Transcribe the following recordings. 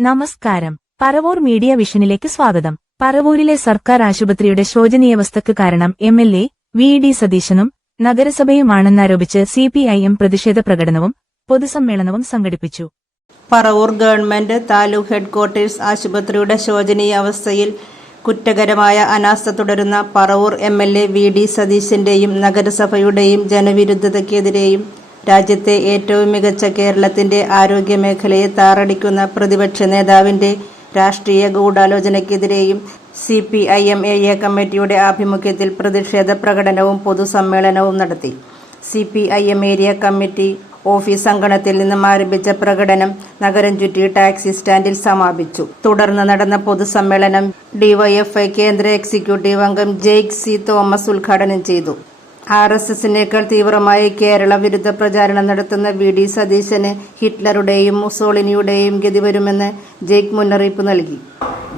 നമസ്കാരം. പറവൂർ മീഡിയ വിഷനിലേക്ക് സ്വാഗതം. പറവൂരിലെ സർക്കാർ ആശുപത്രിയുടെ ശോചനീയാവസ്ഥക്ക് കാരണം M L A V D സതീശനും നഗരസഭയുമാണെന്നാരോപിച്ച് സി പി ഐ എം പ്രതിഷേധ പ്രകടനവും പൊതുസമ്മേളനവും സംഘടിപ്പിച്ചു. പറവൂർ ഗവൺമെന്റ് താലൂക്ക് ഹെഡ്ക്വാർട്ടേഴ്സ് ആശുപത്രിയുടെ ശോചനീയാവസ്ഥയിൽ കുറ്റകരമായ അനാസ്ഥ തുടരുന്ന Paravur M L A V D സതീശന്റെയും നഗരസഭയുടെയും ജനവിരുദ്ധതയ്ക്കെതിരെയും രാജ്യത്തെ ഏറ്റവും മികച്ച കേരളത്തിന്റെ ആരോഗ്യ മേഖലയെ താറടിക്കുന്ന പ്രതിപക്ഷ നേതാവിന്റെ രാഷ്ട്രീയ ഗൂഢാലോചനയ്ക്കെതിരെയും C P I M area കമ്മിറ്റിയുടെ ആഭിമുഖ്യത്തിൽ പ്രതിഷേധ പ്രകടനവും പൊതുസമ്മേളനവും നടത്തി. C P I M area committee office അങ്കണത്തിൽ നിന്നും ആരംഭിച്ച പ്രകടനം നഗരം ചുറ്റി ടാക്സി സ്റ്റാൻഡിൽ സമാപിച്ചു. തുടർന്ന് നടന്ന പൊതുസമ്മേളനം ഡിവൈഎഫ്ഐ കേന്ദ്ര എക്സിക്യൂട്ടീവ് അംഗം ജെയ്ക് സി തോമസ് ഉദ്ഘാടനം ചെയ്തു. ആർ എസ് എസിനേക്കാൾ തീവ്രമായി കേരള വിരുദ്ധ പ്രചാരണം നടത്തുന്ന വി ഡി സതീശന് ഹിറ്റ്ലറുടെയും മുസോളിനിയുടെയും ഗതി വരുമെന്ന് ജെയ്ക് മുന്നറിയിപ്പ് നൽകി.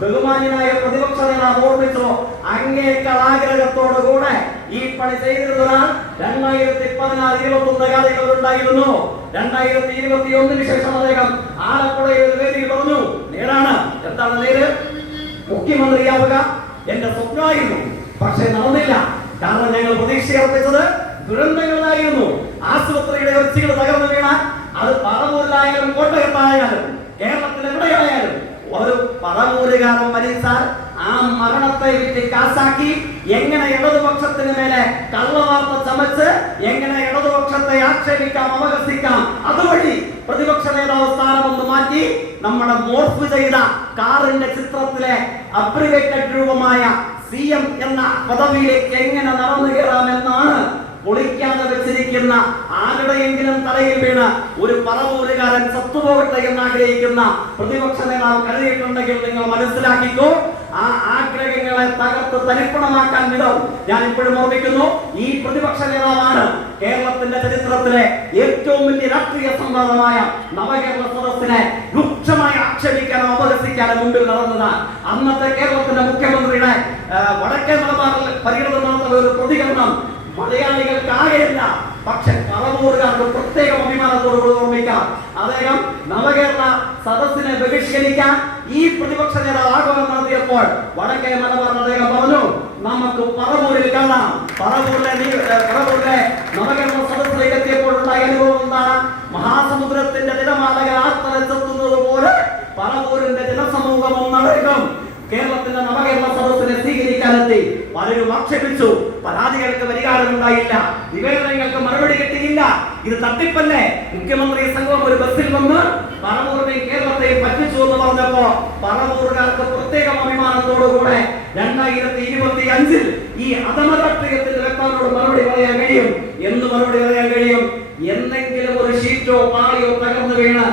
ബഹുമാന്യനായ പ്രതിപക്ഷ നേതാവ് ഓർമ്മിച്ചു അങ്ങേക്കാൾ ആഗ്രഹത്തോടുകൂടെ ഈ പണി ചെയ്തിരുന്നൊരാൾ രണ്ടായിരത്തി പതിനാറ് ഇരുപത്തി ഒന്ന് കാലങ്ങളിൽ ഉണ്ടായിരുന്നു. രണ്ടായിരത്തി ഇരുപത്തി ഒന്നിന് ശേഷം അദ്ദേഹം ആലപ്പുഴയിൽ ഒരു വേദിയിൽ പറഞ്ഞു നേരാണ് എന്താണ് നേര്? മുഖ്യമന്ത്രിയാവുക എന്റെ സ്വപ്നമായിരുന്നു പക്ഷെ നടന്നില്ല. കാരണം ഞങ്ങൾ പ്രതീക്ഷ ദുരന്തങ്ങളായിരുന്നു ആശുപത്രിയുടെ ഒച്ചകൾ തകർന്നു വീണാൽ അത് പറവൂരിലായാലും കോട്ടയത്തായാലും കേരളത്തിൽ എവിടെയായാലും ഒരു പറവൂരുകാരൻ മരിച്ചാൽ ആ മരണത്തെ വിറ്റ് കാശാക്കി എങ്ങനെ ഇടതുപക്ഷത്തിന് മേലെ കള്ളവാർത്ത ചമച്ച് എങ്ങനെ ഇടതുപക്ഷത്തെ ആക്ഷേപിക്കാം അപകസിക്കാം അതുവഴി പ്രതിപക്ഷ നേതാവ് സ്ഥാനമൊന്ന് മാറ്റി നമ്മുടെ മോർഫ് ചെയ്ത കാറിന്റെ ചിത്രത്തിലെ അബ്രിവേറ്റഡ് രൂപമായ സി എം എന്ന പദവിയിലേക്ക് എങ്ങനെ നടന്നു കയറാമെന്നാണ് പൊളിക്കാതെ വെച്ചിരിക്കുന്ന ആരുടെയെങ്കിലും തലയിൽ വീണ് ഒരു പറവൂരുകാരൻ ചത്തുപോകട്ടെ എന്ന് ആഗ്രഹിക്കുന്ന പ്രതിപക്ഷ നേതാവ് കരുതിയിട്ടുണ്ടെങ്കിൽ നിങ്ങൾ മനസ്സിലാക്കിക്കോ. ആ ആഗ്രഹങ്ങളെ തകർത്ത് തരിപ്പണമാക്കാൻ വിധം ഞാൻ ഇപ്പോഴും ഓർമ്മിക്കുന്നു. ഈ പ്രതിപക്ഷ നേതാവാണ് കേരളത്തിന്റെ ചരിത്രത്തിലെ ഏറ്റവും വലിയ രാഷ്ട്രീയ സംവാദമായ നവകേരള സദസ്സിനെ രൂക്ഷമായി ആക്ഷേപിക്കാനും അപഹസിക്കാനും മുമ്പിൽ നടന്നത് അന്നത്തെ കേരളത്തിന്റെ മുഖ്യമന്ത്രിയുടെ ആ, വടക്കേ മലബാറിൽ പര്യടനം നടത്തുന്ന ഒരു മലയാളികൾക്കാകെയല്ല. പക്ഷെ പറവൂറുകാർക്ക് പ്രത്യേക അഭിമാനത്തോടുകൂടി ഓർമ്മിക്കാം. അദ്ദേഹം നവകേരള സദസ്സിനെ ബഹിഷ്കരിക്കാൻ ഈ പ്രതിപക്ഷ നേതാവ് ആഹ്വാനം നടത്തിയപ്പോൾ വടക്കേ മലബാർ അദ്ദേഹം പറഞ്ഞു നമുക്ക് പറവൂരിൽ കാണാം. പറവൂരിലെ പറവൂരിലെ നവകേരള സദസ്സിനെ സ്വീകരിക്കാനെത്തി പലരും ആക്ഷേപിച്ചു. പരാതികൾക്ക് പരിഹാരമുണ്ടായില്ല. നിവേദനങ്ങൾക്ക് മറുപടി കിട്ടിയില്ല. ഇത് തട്ടിപ്പല്ലേ? മുഖ്യമന്ത്രി സംഘം ഒരു ബസ്സിൽ വന്ന് പറവൂരിനെയും കേരളത്തെയും പറ്റിച്ചു എന്ന് പറഞ്ഞപ്പോ പറവൂറുകാർക്ക് പ്രത്യേക അഭിമാനത്തോടുകൂടെ രണ്ടായിരത്തി ഇരുപത്തി അഞ്ചിൽ ഈ അധമരാഷ്ട്രീയത്തിന്റെ വ്യക്തങ്ങളോട് മറുപടി പറയാൻ കഴിയും. എന്ന് മറുപടി പറയാൻ കഴിയും? എന്തെങ്കിലും ഒരു ഷീറ്റോ പാളിയോ തകർന്നു വീണ്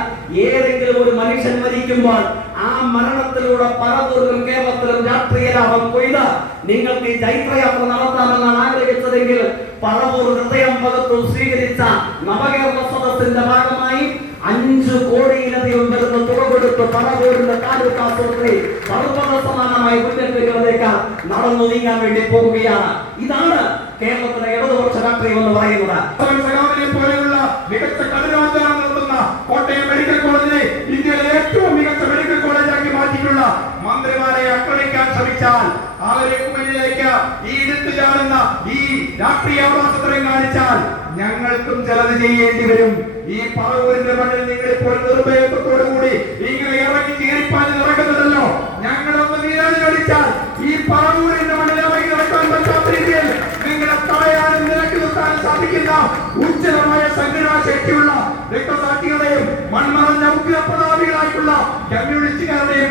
ഏതെങ്കിലും ഒരു മനുഷ്യൻ മരിക്കുമ്പോൾ ആ മരണത്തിലൂടെ പറവൂരിലും കേരളത്തിലും ലാഭം കൊയ്ത്. നിങ്ങൾക്ക് ഈ ജൈത്രയാത്ര നടത്താമെന്നാണ് ആഗ്രഹിച്ചതെങ്കിൽ പറവൂർ ഹൃദയം പകത്തു സ്വീകരിച്ച നവകേരള സദസ്സിന്റെ ഭാഗമായി അഞ്ചു കോടിയിലധികം വരുന്ന കൊടുത്ത് പറവൂരിന്റെ താലൂക്ക് ആശുപത്രി പർവത സമാനമായി മുന്നേറ്റങ്ങളിലേക്ക് നടന്നു നീങ്ങാൻ വേണ്ടി പോവുകയാണ് ഇതാണ് കേരളത്തിലെ ഇടതുപക്ഷ രാഷ്ട്രീയം എന്ന് പറയുന്നത്. പോലെയുള്ള മികച്ച കഠിനാധ്വാനം ശ്രമിച്ചാൽ അവരെ മുന്നിലേക്ക് ഈ എടുത്തു ചാടുന്ന ഈ രാഷ്ട്രീയ ആവാസത്രം കാണിച്ചാൽ ഞങ്ങൾക്കും ചിലത് ചെയ്യേണ്ടി വരും. ഈ പറവൂരിന്റെ മണ്ണിൽ നിങ്ങൾ ഇപ്പോൾ നിർഭയത്വത്തോടു കൂടി നിങ്ങൾ ഇറങ്ങി ചീറിപ്പാഞ്ഞ് നടക്കുന്നുണ്ടല്ലോ ഞങ്ങളൊന്ന് നീരാളിച്ചാൽ ഈ പറവൂരിന്റെ മണ്ണിൽ ഇറങ്ങി നടക്കാൻ പറ്റാത്ത രീതിയിൽ നിങ്ങളെ തടയാനും നിരക്ക് നിർത്താൻ സാധിക്കുന്ന ഉജ്ജ്വലമായ സംഘടനാശേഷിയുള്ള രക്തസാക്ഷികളെയും മൺമറഞ്ഞ ഉഗ്രപ്രതാപികളായിട്ടുള്ള കമ്മ്യൂണിസ്റ്റുകാരുടെയും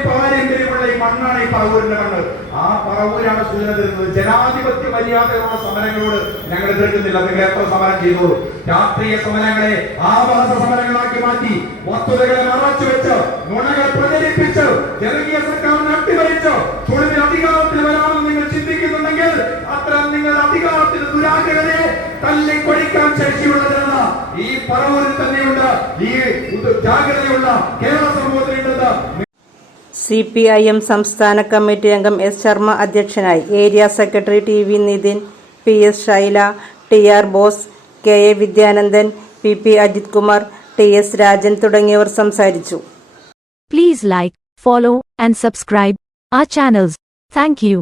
മണ്ണാണ് ഈ പറവൂരിന്റെ മണ്ണ് ആ പറവൂരാണ് സൂചന തരുന്നത് ജനാധിപത്യ മര്യാദയുള്ള സമരങ്ങളോട് ഞങ്ങൾ എതിർക്കുന്നില്ല. നിങ്ങൾ എത്ര സമരം ചെയ്തു. രാഷ്ട്രീയ സമരങ്ങളെ ആവാസ സമരങ്ങളാക്കി മാറ്റി. വസ്തുതകളെ മറച്ചു വെച്ച് നുണകളെ പ്രചരിപ്പിച്ച് ജനകീയ സർക്കാർ നട്ടിവരിച്ച് തൊഴിൽ അധികാരത്തിൽ വരാമെന്ന് നിങ്ങൾ ചിന്തിക്കുന്നുണ്ടെങ്കിൽ അത്തരം നിങ്ങൾ അധികാരത്തിന് ദുരാഗ്രഹതയെ തല്ലിക്കൊഴിക്കാൻ ശേഷിയുള്ള ജനത ഈ പറവൂരിൽ തന്നെയുണ്ട്. ഈ ജാഗ്രതയുള്ള കേരള സമൂഹത്തിലുണ്ടെന്ന് സി പി ഐ എം സംസ്ഥാന കമ്മിറ്റി അംഗം എസ് ശർമ്മ അധ്യക്ഷനായി. Area secretary T V Nithin P S Shaila T R Bose K A Vidyanandan P P Ajith Kumar T S Rajan തുടങ്ങിയവർ സംസാരിച്ചു. Please like follow and subscribe ആ channels thank you.